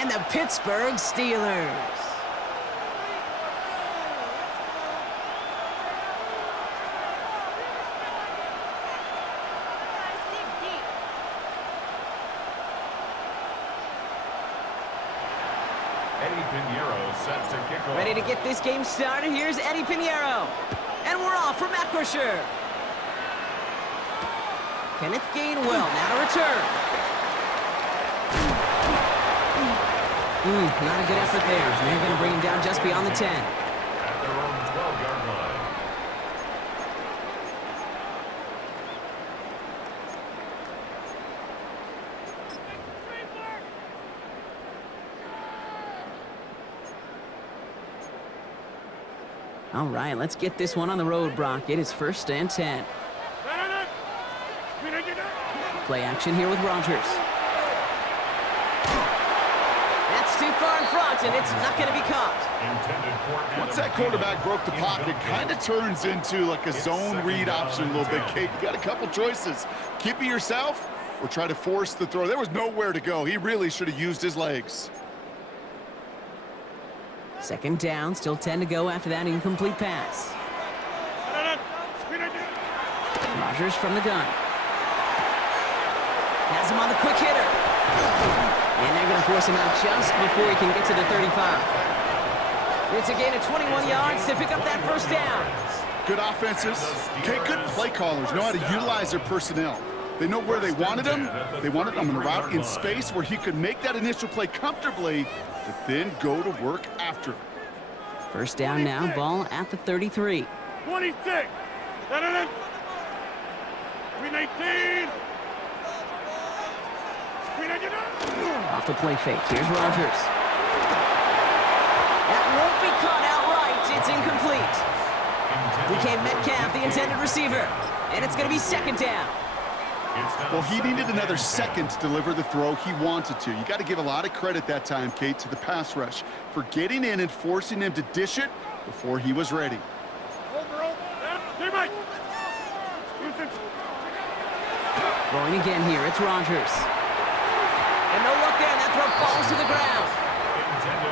and the Pittsburgh Steelers. Eddie Pinheiro set to kick off. Ready to get this game started. Here's Eddie Pinheiro. And we're off for Matt Crusher. Kenneth Gainwell now to return. Not a good effort there. They're going to bring him down just beyond the 10. At their own 12-yard line. All right, let's get this one on the road, Brock. It is 1st and 10. Play action here with Rodgers. That's too far in front, and it's not going to be caught. Once that quarterback broke the pocket, kind of turns into like a zone read option a little bit, Kate. You got a couple choices. Keep it yourself or try to force the throw. There was nowhere to go. He really should have used his legs. 2nd down, still 10 to go after that incomplete pass. Rodgers from the gun. Has him on the quick hitter. And they're going to force him out just before he can get to the 35. It's a gain of 21 yards to pick up that 1st down. Good offenses. Okay, good play callers know how to utilize their personnel. They know where they wanted him. They wanted him on a route in space where he could make that initial play comfortably, but then go to work after. 1st down now, ball at the 33. 26. 319. Off the play fake, here's Rodgers. That won't be caught outright, it's incomplete. DK Metcalf, the intended receiver, and it's going to be 2nd down. Well, he needed another second to deliver the throw he wanted to. You got to give a lot of credit that time, Kate, to the pass rush for getting in and forcing him to dish it before he was ready. Going again here, it's Rodgers. And no look there, and that throw falls to the ground.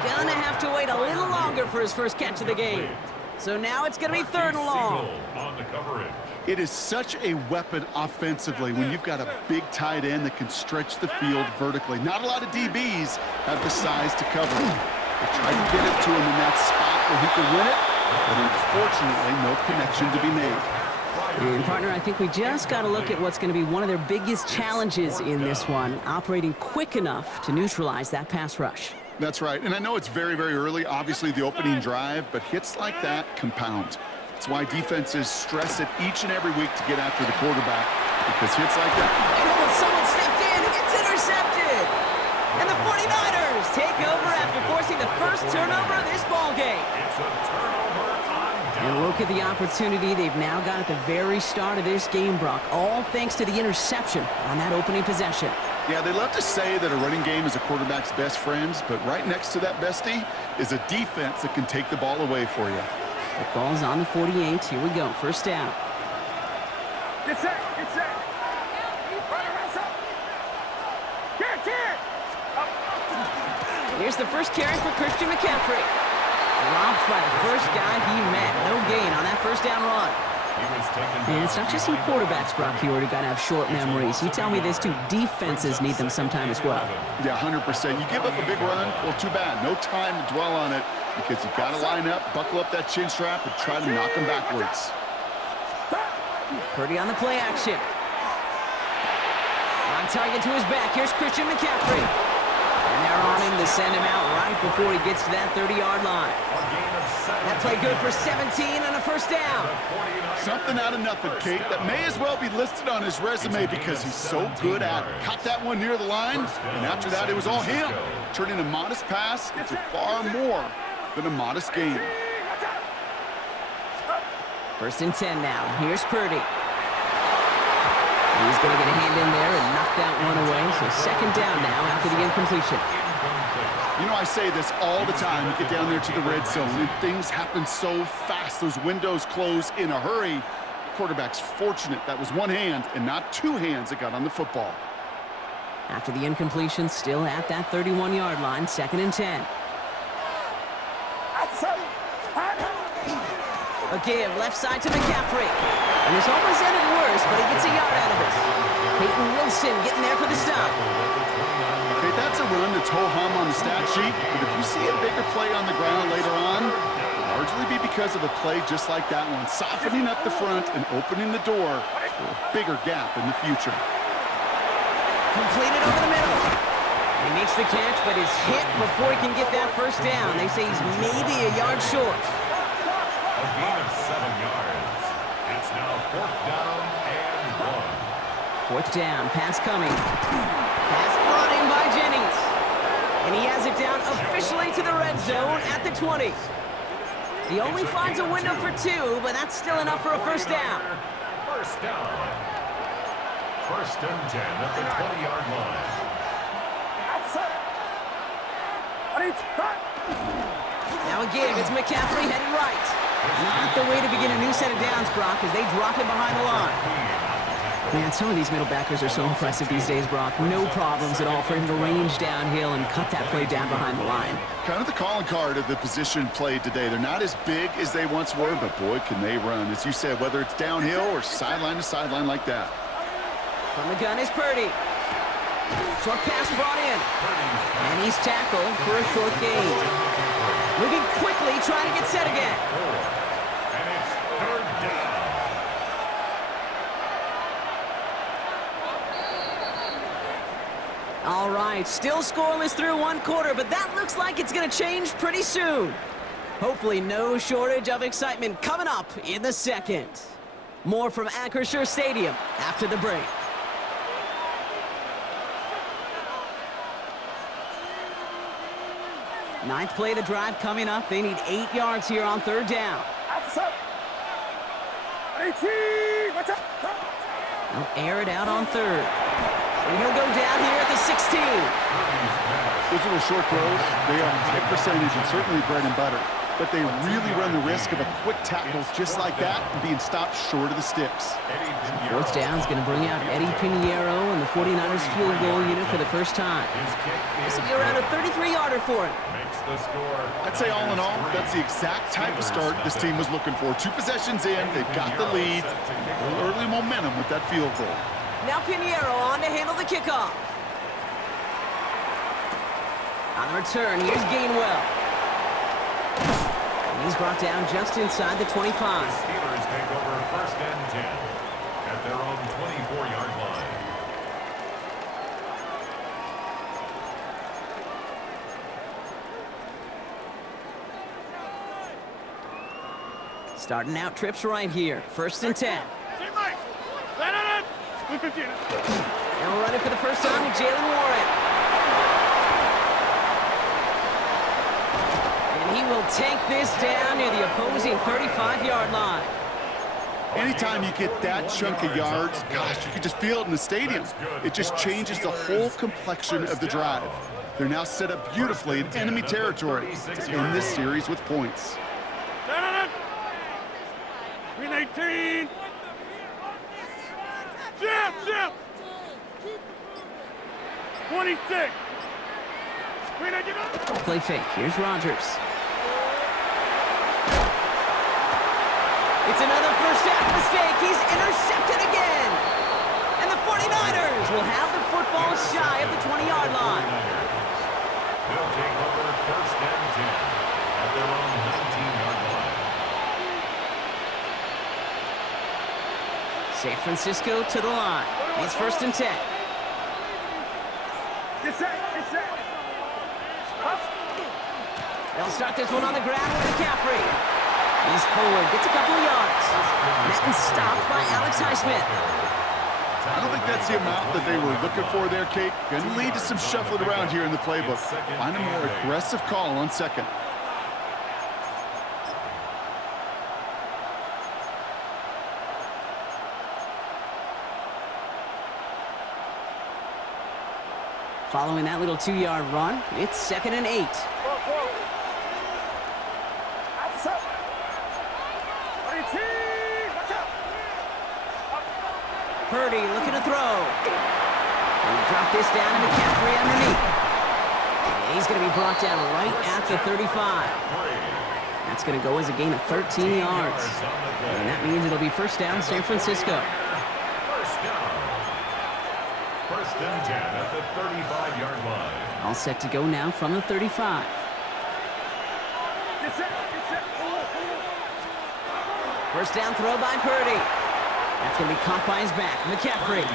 Gonna have to wait a little longer for his first catch of the game. So now it's gonna be 3rd and long. On the coverage. It is such a weapon offensively when you've got a big tight end that can stretch the field vertically. Not a lot of DBs have the size to cover him. They tried to get it to him in that spot where he could win it, but unfortunately, no connection to be made. And partner, I think we just got to look at what's going to be one of their biggest challenges in this one, operating quick enough to neutralize that pass rush. That's right, and I know it's very, very early, obviously the opening drive, but hits like that compound. That's why defenses stress it each and every week to get after the quarterback, because hits like that. And someone stepped in, it's intercepted! And the 49ers take over after forcing the first turnover of this ballgame. It's a turnover on down. And look at the opportunity they've now got at the very start of this game, Brock, all thanks to the interception on that opening possession. Yeah, they love to say that a running game is a quarterback's best friends, but right next to that bestie is a defense that can take the ball away for you. The ball's on the 48. Here we go. 1st down. Get set. Get set. Here's the first carry for Christian McCaffrey. Dropped by the first guy he met. No gain on that 1st down run. And it's not just some quarterbacks, Brock, you already got to have short memories. You tell me this too, defenses need them sometime as well. Yeah, 100%. You give up a big run, well, too bad. No time to dwell on it because you've got to line up, buckle up that chin strap, and try to knock them backwards. Purdy on the play action. On target to his back. Here's Christian McCaffrey. And they're on him to send him out right before he gets to that 30-yard line. That play good for 17 and a 1st down. Something out of nothing, Kate. That may as well be listed on his resume because he's so good at it. Caught that one near the line, and after that, it was all him. Turning a modest pass into far more than a modest gain. 1st and 10 now. Here's Purdy. He's going to get a hand in there and knock that one away. So 2nd down now after the incompletion. You know, I say this all the time. You get down there to the red zone, and things happen so fast. Those windows close in a hurry. The quarterback's fortunate that was one hand and not two hands that got on the football. After the incompletion, still at that 31-yard line, 2nd and 10. A give, left side to McCaffrey. And this almost ended worse, but he gets a yard out of it. Peyton Wilson getting there for the stop. Okay, that's a run that's ho-hum on the stat sheet, but if you see a bigger play on the ground later on, it'll largely be because of a play just like that one, softening up the front and opening the door for a bigger gap in the future. Completed over the middle. He makes the catch, but is hit before he can get that first down. They say he's maybe a yard short. A gain of 7 yards. It's now 4th down and 1. 4th down, pass coming. Pass brought in by Jennings. And he has it down officially to the red zone at the 20. He only finds a window for 2, but that's still enough for a first down. First down. 1st and 10 at the 20-yard line. Now a give, it's McCaffrey headed right. Not the way to begin a new set of downs, Brock, as they drop him behind the line. Man, some of these middle backers are so impressive these days, Brock. No problems at all for him to range downhill and cut that play down behind the line. Kind of the calling card of the position played today. They're not as big as they once were, but boy, can they run. As you said, whether it's downhill or sideline to sideline like that. From the gun is Purdy. Short pass brought in. And he's tackled for a short gain. Moving quickly, trying to get set again. And it's 3rd down. All right, still scoreless through 1 quarter, but that looks like it's going to change pretty soon. Hopefully no shortage of excitement coming up in the 2nd. More from Acrisure Stadium after the break. Ninth play of the drive coming up. They need 8 yards here on 3rd down. They'll air it out on 3rd. And he'll go down here at the 16. Those little short throws, they are high percentage and certainly bread and butter. But they really run the risk of a quick tackle just like that and being stopped short of the sticks. 4th down is going to bring out Eddie Pinheiro and the 49ers field goal unit for the first time. This will be around a 33-yarder for him. I'd say all in all, that's the exact type of start this team was looking for. 2 possessions in, they've got the lead, a little early momentum with that field goal. Now Pinheiro on to handle the kickoff. On the return, here's Gainwell. And he's brought down just inside the 25. Steelers take over 1st and 10 at their own 24-yard line. Starting out trips right here. 1st and 10. Now we're running for the first time with Jalen Warren. And he will take this down near the opposing 35-yard line. Anytime you get that chunk of yards, gosh, you can just feel it in the stadium. It just changes the whole complexion of the drive. They're now set up beautifully in enemy territory to end this series with points. 18. Jim! 26. Play fake. Here's Rodgers. It's another first half mistake. He's intercepted again. And the 49ers will have the football shy of the 20-yard line. They'll take over 1st and 10 at their own 19-yard line. San Francisco to the line. It's 1st and 10. They'll start this one on the ground with McCaffrey. He's forward, gets a couple of yards. Met and stopped by Alex Highsmith. I don't think that's the amount that they were looking for there, Kate. Going to lead to some shuffling around here in the playbook. Find a more aggressive call on 2nd. Following that little 2-yard run, it's 2nd and 8. Purdy looking to throw. He drop this down to McCaffrey underneath. And he's going to be brought down right at the 35. That's going to go as a gain of 13 yards. And that means it'll be first down San Francisco. First and 10 at the 35-yard line. All set to go now from the 35. First down throw by Purdy. That's going to be caught by his back, McCaffrey.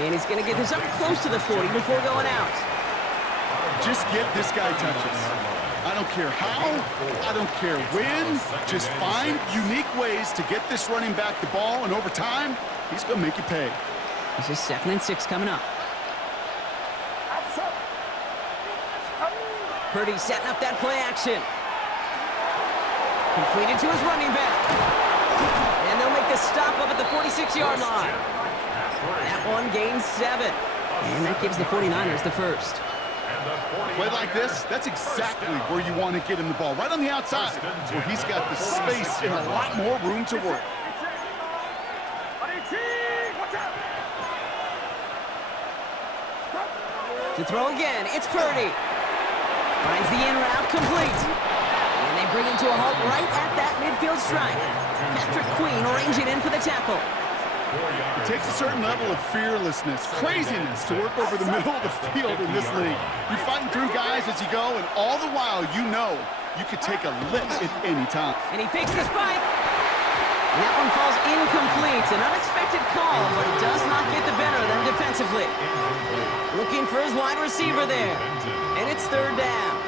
And he's going to get this up close to the 40 before going out. Just get this guy touches. I don't care how, I don't care when. Just find unique ways to get this running back the ball, and over time, he's going to make you pay. This is 2nd and 6 coming up. Purdy setting up that play action. Completed to his running back. And they'll make the stop up at the 46-yard line. That one gains 7. And that gives the 49ers the first. Play like this, that's exactly where you want to get him the ball. Right on the outside, where he's got the space and a lot more room to work. To throw again, it's Purdy. Finds the in route complete. And they bring him to a halt right at that midfield strike. Patrick Queen arranging in for the tackle. It takes a certain level of fearlessness, craziness to work over the middle of the field in this league. You're fighting through guys as you go, and all the while you know you could take a lick at any time. And he fakes the spike. And that one falls incomplete. An unexpected call, but it does not get the better of them defensively. Looking for his wide receiver there. And it's 3rd down.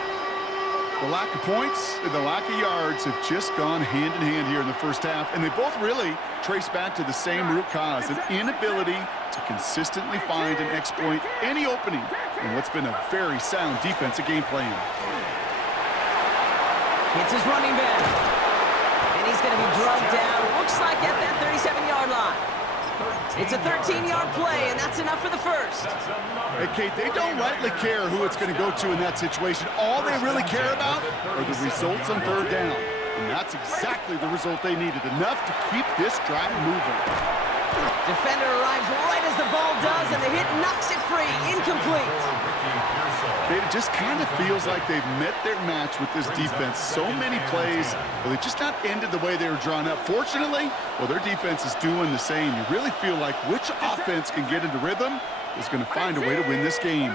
The lack of points and the lack of yards have just gone hand in hand here in the first half, and they both really trace back to the same root cause, an inability to consistently find and exploit any opening in what's been a very sound defensive game plan. It's his running back. And he's going to be drugged down, looks like at that 37-yard line. It's a 13-yard play, and that's enough for the first. Hey, Kate, they don't rightly care who it's going to go to in that situation. All they really care about are the results on 3rd down. And that's exactly the result they needed, enough to keep this drive moving. Defender arrives right as the ball does, and the hit knocks it free. Incomplete. Kate, it just kind of feels like they've met their match with this defense. So many plays, but they just not ended the way they were drawn up. Fortunately, well, their defense is doing the same. You really feel like which offense can get into rhythm is going to find a way to win this game.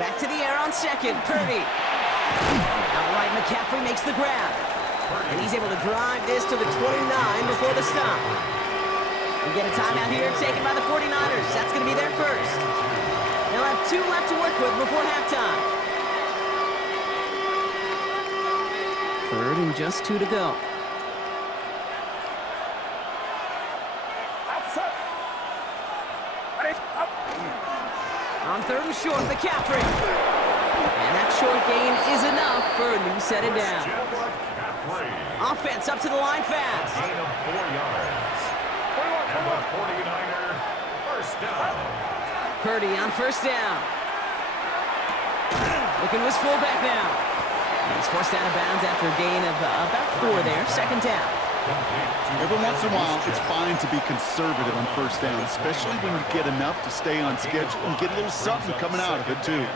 Back to the air on 2nd, Purdy. Outright, McCaffrey makes the grab. And he's able to drive this to the 29 before the stop. We get a timeout here taken by the 49ers. That's going to be their first. They'll have 2 left to work with before halftime. 3rd and just 2 to go. On 3rd and short, McCaffrey. And that short gain is enough for a new set of downs. Offense up to the line fast. Gain of 4 yards. And the 49er first down. Purdy on first down. Looking to his fullback now. And he's forced out of bounds after a gain of about 4 there. 2nd down. Every once in a while, it's fine to be conservative on first down, especially when you get enough to stay on schedule and get a little something coming out of it, too.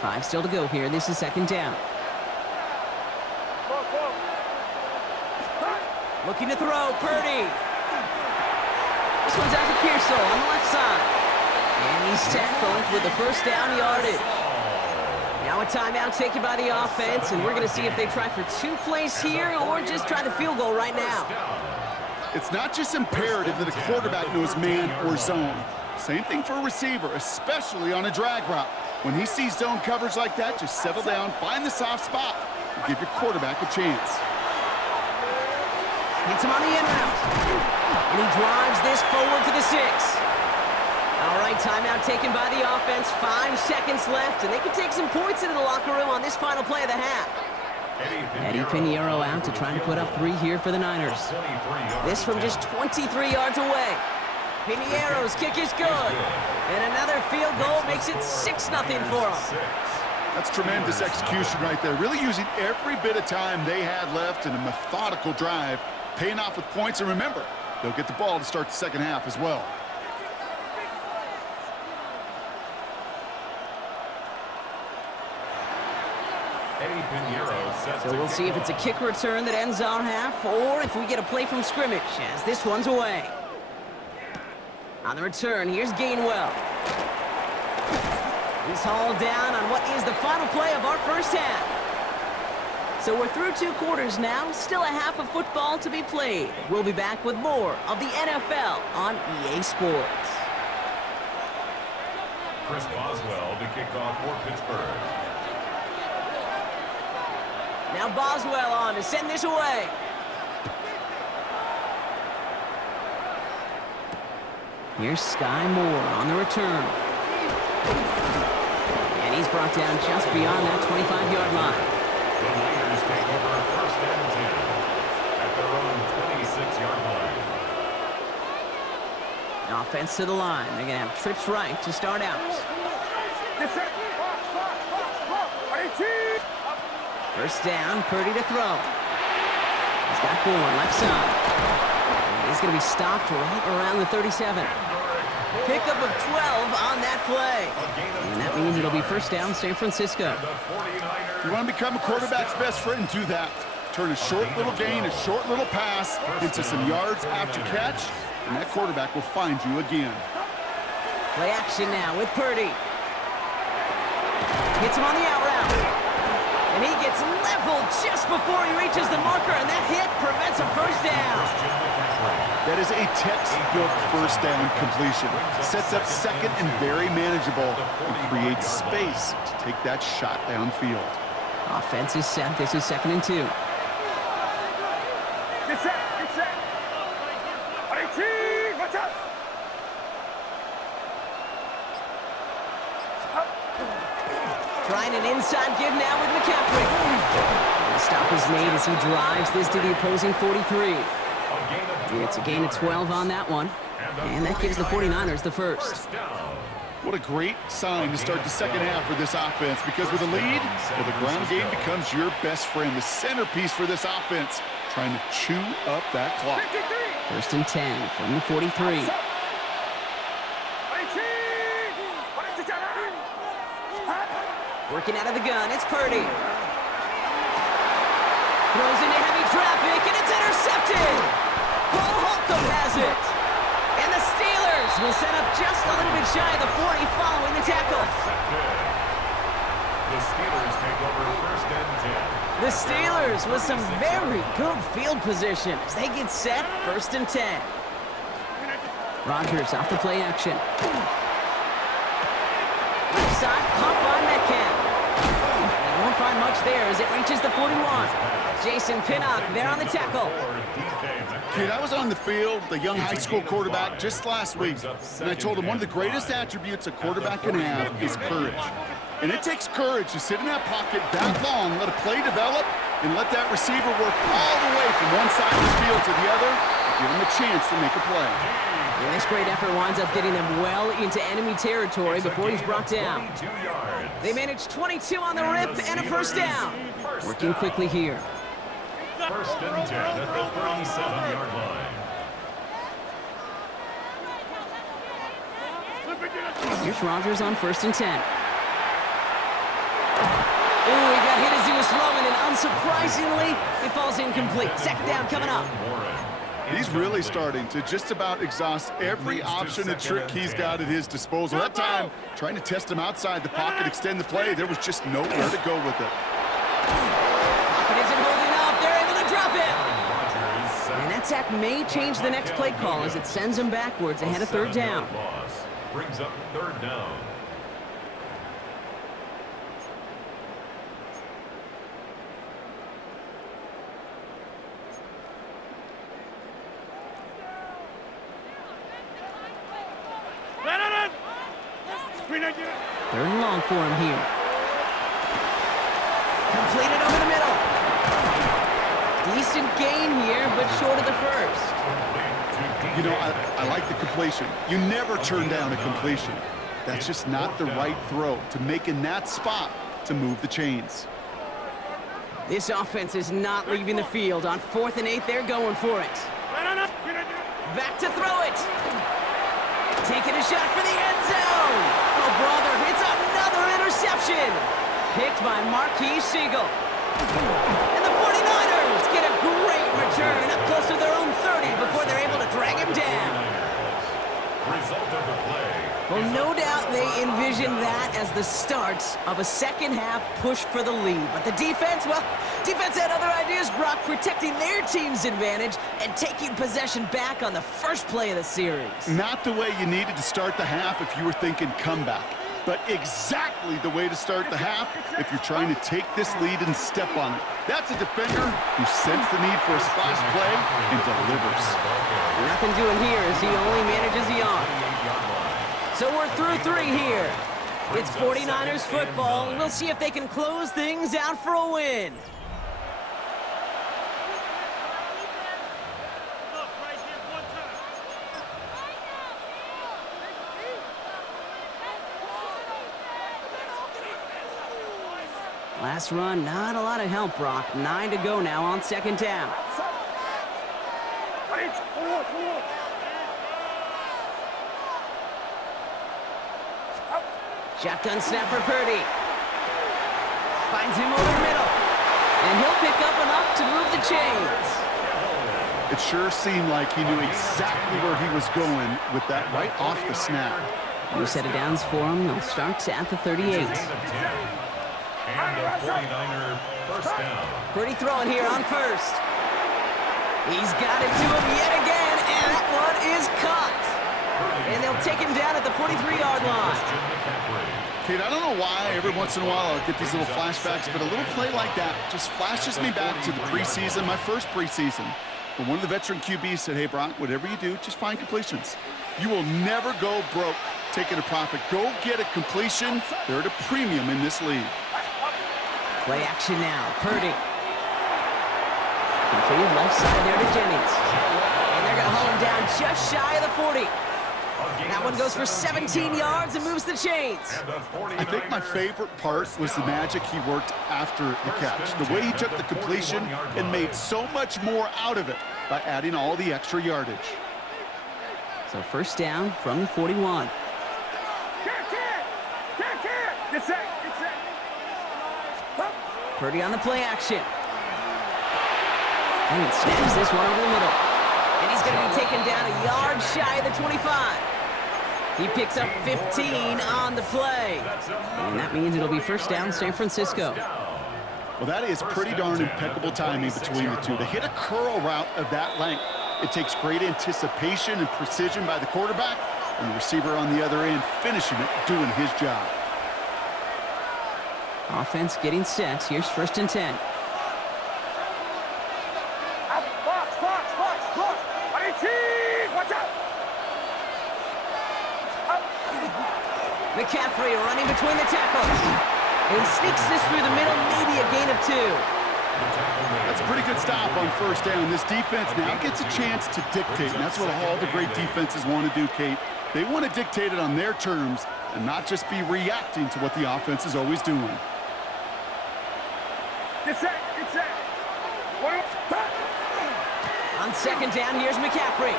5 still to go here. This is 2nd down. Looking to throw, Purdy. This one's out to Pearsall on the left side. And he's tackled with the first down yardage. Now a timeout taken by the offense, and we're going to see if they try for 2 plays here or just try the field goal right now. It's not just imperative that a quarterback knows man or zone. Same thing for a receiver, especially on a drag route. When he sees zone coverage like that, just settle down, find the soft spot, and give your quarterback a chance. Hits him on the in route. And he drives this forward to the 6. All right, timeout taken by the offense. 5 seconds left, and they can take some points into the locker room on this final play of the half. Eddie Pinheiro out to try to put up 3 here for the Niners. This from just 23 yards away. Pinheiro's kick is good. And another field goal makes it 6-0 for them. That's tremendous execution right there. Really using every bit of time they had left in a methodical drive, paying off with points. And remember, they'll get the ball to start the second half as well. Pinheiro set So to we'll see if it's a kick return that ends our half, or if we get a play from scrimmage, as this one's away. On the return, here's Gainwell. He's hauled down on what is the final play of our first half. So we're through 2 quarters now, still a half of football to be played. We'll be back with more of the NFL on EA Sports. Chris Boswell to kick off for Pittsburgh. Now Boswell on to send this away. Here's Sky Moore on the return. And he's brought down just beyond that 25-yard line. The Raiders take over first and 10 at their own 26-yard line. Offense to the line. They're going to have trips right to start out. First down, Purdy to throw. He's got Bourne left side. And he's going to be stopped right around the 37. Pickup of 12 on that play. And that means it'll be first down, San Francisco. You want to become a quarterback's best friend, do that. Turn a short little gain, a short little pass into some yards after catch, and that quarterback will find you again. Play action now with Purdy. Hits him on the out route. And he gets leveled just before he reaches the marker, and that hit prevents a first down. That is a textbook first down completion. Sets up second and very manageable and creates space to take that shot downfield. Offense is set. This is 2nd and 2. Get set, get set. 18, watch out. Trying an inside give now with McCaffrey. And the stop is made as he drives this to the opposing 43. It's a gain of 12 on that one. And that gives the 49ers the first. What a great sign to start the second half for this offense, because with a lead, well, the ground game becomes your best friend, the centerpiece for this offense, trying to chew up that clock. 1st and 10 from the 43. Working out of the gun, it's Purdy. Throws into heavy traffic, and it's intercepted. Cole Holcomb has it. And the Steelers will set up just a little bit shy of the 40 following the tackle. The Steelers take over first and 10. The Steelers with some very good field position as they get set, 1st and 10. Rodgers off the play action. Left side, pump by Metcalf. They won't find much there as it reaches the 41. Jason Pinnock there on the tackle. Kid, I was on the field, the young high school quarterback, just last week, and I told him one of the greatest attributes a quarterback can have is courage. And it takes courage to sit in that pocket that long, let a play develop, and let that receiver work all the way from one side of the field to the other, and give him a chance to make a play. And this great effort winds up getting them well into enemy territory before he's brought down. They managed 22 on the rip and a first down. Working quickly here. First and 10 at the 37-yard line. Here's Rodgers on 1st and 10. Ooh, he got hit as he was throwing, and unsurprisingly, it falls incomplete. 2nd down coming up. He's really starting to just about exhaust every option and trick he's got at his disposal. That time, trying to test him outside the pocket, extend the play, there was just nowhere to go with it. Pocket isn't holding up. They're able to drop it. And that sack may change the next play call as it sends him backwards ahead of 3rd down. Brings up 3rd down. Third and long for him here. Completed over the middle. Decent gain here, but short of the first. You know, I like the completion. You never turn down a completion. That's just not the right throw to make in that spot to move the chains. This offense is not leaving the field. On 4th and 8, they're going for it. Back to throw it. Taking a shot for the end zone. Oh, brother, it's another interception. picked by Marquise Siegel. And the 49ers get a great return up close to their own 30 before they're able to drag him down. Result of the play. Well, no doubt they envisioned that as the start of a second-half push for the lead. But the defense, well, defense had other ideas, Brock, protecting their team's advantage and taking possession back on the first play of the series. Not the way you needed to start the half if you were thinking comeback, but exactly the way to start the half if you're trying to take this lead and step on it. That's a defender who sensed the need for a splash play and delivers. Nothing doing here as he only manages the arm. So we're through 3 here. It's 49ers football, and we'll see if they can close things out for a win. Last run, not a lot of help, Brock. 9 to go now on second down. Shotgun snap for Purdy. Finds him over the middle. And he'll pick up enough to move the chains. It sure seemed like he knew exactly where he was going with that right off the snap. New set of downs for him. They'll start at the 38. And a 49er first down. Purdy throwing here on first. He's got it to him yet again, and that one is caught. And they'll take him down at the 43-yard line. Kate, I don't know why every once in a while I'll get these little flashbacks, but a little play like that just flashes me back to the preseason, my first preseason, when one of the veteran QBs said, hey, Brock, whatever you do, just find completions. You will never go broke taking a profit. Go get a completion. They're at a premium in this league. Play action now. Purdy. Completed left side there to Jennings. And they're going to haul him down just shy of the 40. That one goes for 17 yards and moves the chains. I think my favorite part was the magic he worked after the catch. The way he took the completion and made so much more out of it by adding all the extra yardage. So first down from the 41. Purdy on the play action. And he snaps this one over the middle. And he's going to be taken down a yard shy of the 25. He picks up 15 on the play. And that means it'll be first down San Francisco. Well, that is pretty darn impeccable timing between the two. To hit a curl route of that length, it takes great anticipation and precision by the quarterback, and the receiver on the other end finishing it, doing his job. Offense getting set. Here's first and 10. McCaffrey running between the tackles. And he sneaks this through the middle, maybe a gain of 2. That's a pretty good stop on first down. This defense now gets a chance to dictate, and that's what all the great defenses want to do, Kate. They want to dictate it on their terms and not just be reacting to what the offense is always doing. On second down, here's McCaffrey.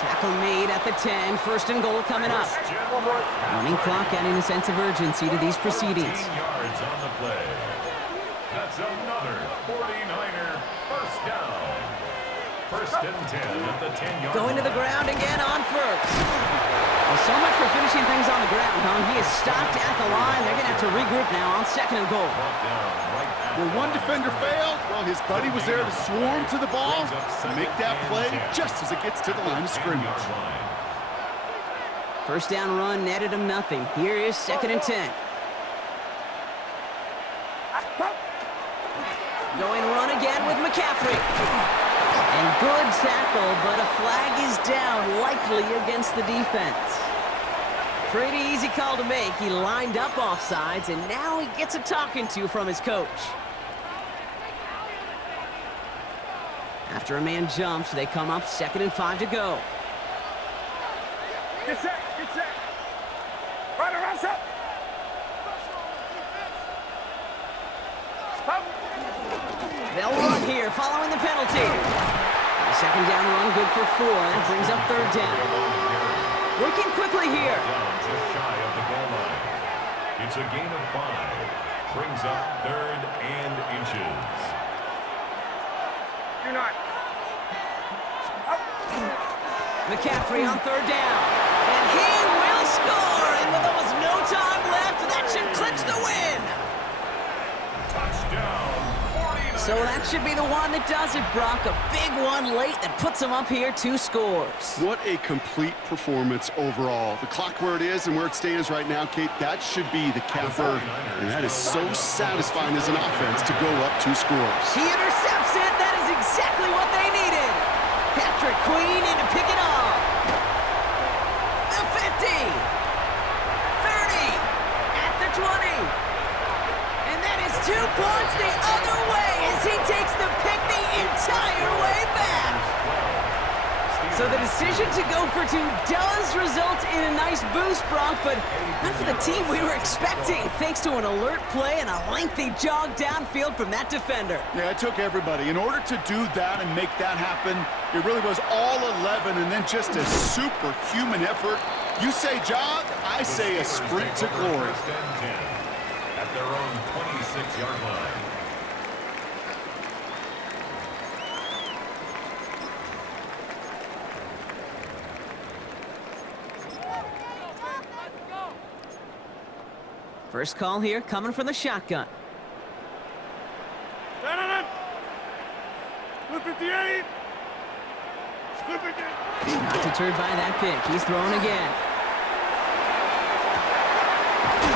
Tackle made at the 10. First and goal coming up. Running clock adding a sense of urgency to these proceedings. 14 yards on the play. That's another 49er first down. First and 10 at the 10-yard Going to the ground again on first. Well, so much for finishing things on the ground, huh? He is stopped at the line. They're going to have to regroup now on second and goal. Where one defender failed, well, his buddy was there to swarm to the ball and make that play just as it gets to the line of scrimmage. First down run netted him nothing. Here is second and 10. Going run again with McCaffrey. And good tackle, but a flag is down, likely against the defense. Pretty easy call to make. He lined up offsides, and now he gets a talking to from his coach. After a man jumps, they come up 2nd and 5 to go. Get set. Right around set. They'll run here, following the penalty. A second down run, good for 4. That brings up third down. Working quickly here. Just shy of the goal line. a gain of 5. Brings up 3rd and inches. You're not. McCaffrey on 3rd down. And he will score! And with almost no time left, that should clinch the win! Touchdown, 49ers. So that should be the one that does it, Brock. A big one late that puts him up here 2 scores. What a complete performance overall. The clock where it is and where it stands right now, Kate, that should be the capper. And that is so satisfying as an offense to go up 2 scores. He intercepts it. That is exactly what they needed. Patrick Queen in to pick it off. The 50. 30. At the 20. And that is 2 points the other way as he takes the pick the entire way back. So the decision to go for 2 does result in a nice boost, Brock, but not for the team we were expecting, thanks to an alert play and a lengthy jog downfield from that defender. Yeah, it took everybody. In order to do that and make that happen, it really was all 11 and then just a superhuman effort. You say jog, I say a sprint to glory. 1st and 10 at their own 26-yard line. First call here coming from the shotgun. Split 58. Split 58. Not deterred by that pick. He's throwing again.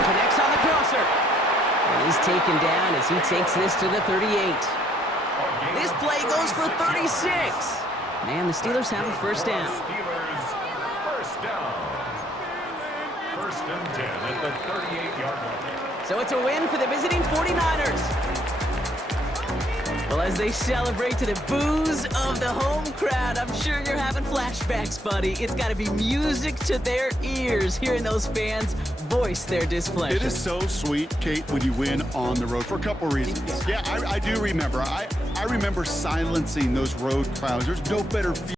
Connects on the crosser. And he's taken down as he takes this to the 38. This play goes for 36. Man, the Steelers have a 1st down. Steelers, 1st down. 1st and 10 at the 38-yard line. So it's a win for the visiting 49ers. Well, as they celebrate to the boos of the home crowd, I'm sure you're having flashbacks, buddy. It's got to be music to their ears hearing those fans voice their displeasure. It is so sweet, Kate, when you win on the road for a couple reasons. Yeah, I do remember. I remember silencing those road crowds. There's no better feeling.